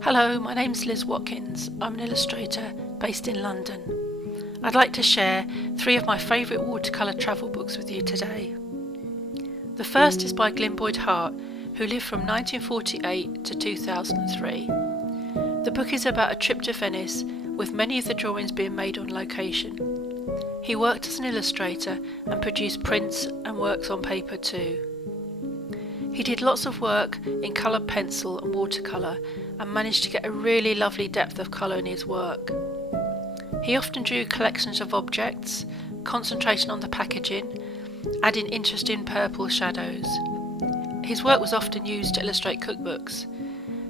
Hello, my name's Lis Watkins. I'm an illustrator based in London. I'd like to share 3 of my favourite watercolour travel books with you today. The first is by Glynn Boyd Harte, who lived from 1948 to 2003. The book is about a trip to Venice, with many of the drawings being made on location. He worked as an illustrator and produced prints and works on paper too. He did lots of work in coloured pencil and watercolour and managed to get a really lovely depth of colour in his work. He often drew collections of objects, concentrating on the packaging, adding interesting purple shadows. His work was often used to illustrate cookbooks.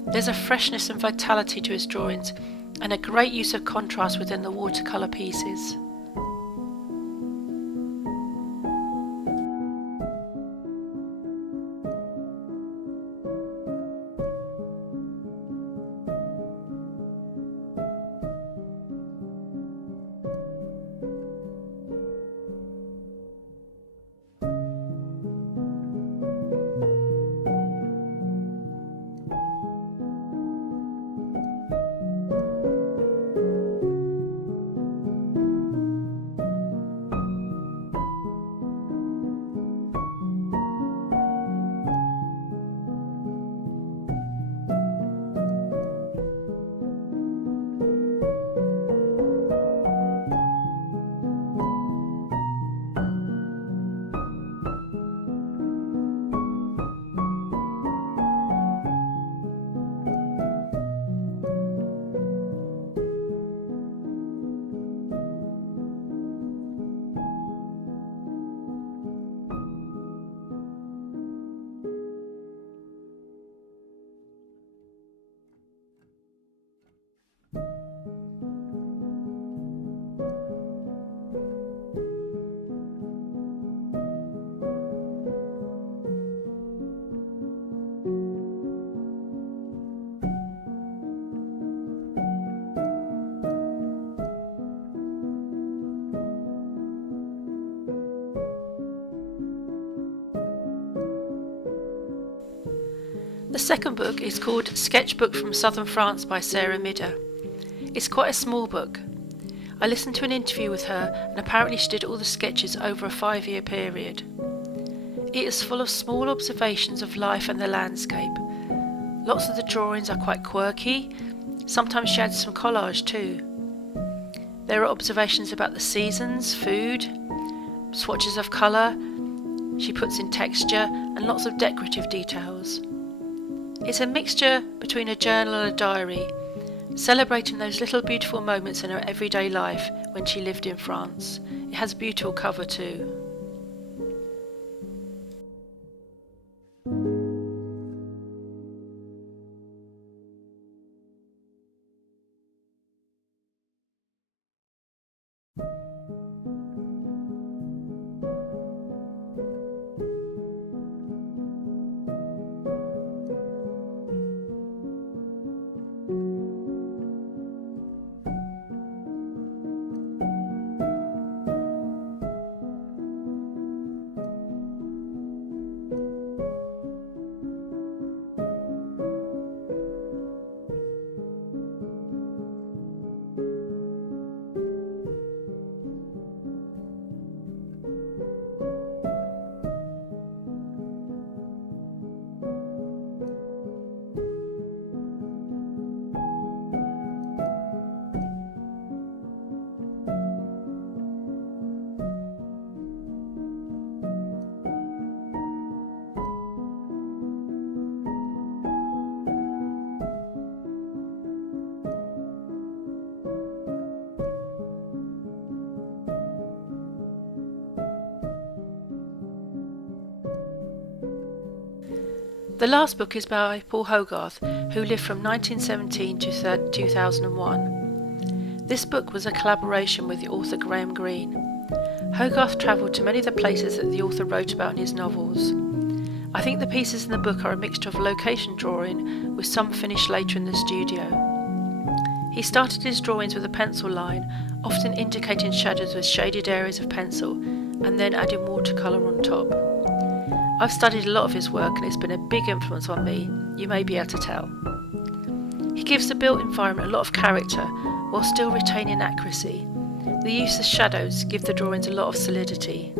There's a freshness and vitality to his drawings and a great use of contrast within the watercolour pieces. The second book is called Sketchbook from Southern France by Sara Midda. It's quite a small book. I listened to an interview with her and apparently she did all the sketches over a 5-year period. It is full of small observations of life and the landscape. Lots of the drawings are quite quirky. Sometimes she adds some collage too. There are observations about the seasons, food, swatches of colour. She puts in texture and lots of decorative details. It's a mixture between a journal and a diary, celebrating those little beautiful moments in her everyday life when she lived in France. It has a beautiful cover too. The last book is by Paul Hogarth, who lived from 1917 to 2001. This book was a collaboration with the author Graham Greene. Hogarth travelled to many of the places that the author wrote about in his novels. I think the pieces in the book are a mixture of location drawing with some finished later in the studio. He started his drawings with a pencil line, often indicating shadows with shaded areas of pencil, and then adding watercolour on top. I've studied a lot of his work and it's been a big influence on me, you may be able to tell. He He gives the built environment a lot of character while still retaining accuracy. The use of shadows give the drawings a lot of solidity.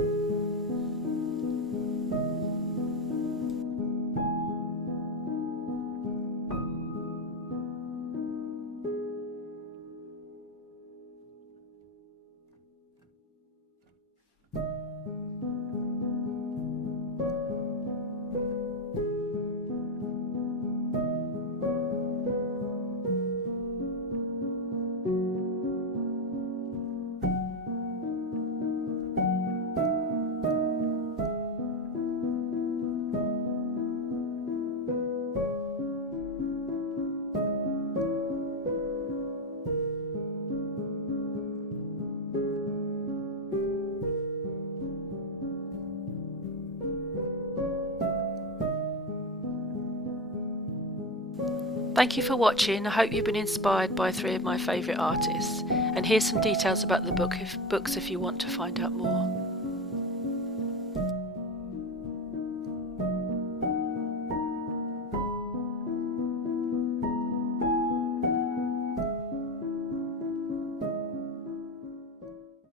Thank you for watching. I hope you've been inspired by 3 of my favourite artists, and here's some details about the books if you want to find out more.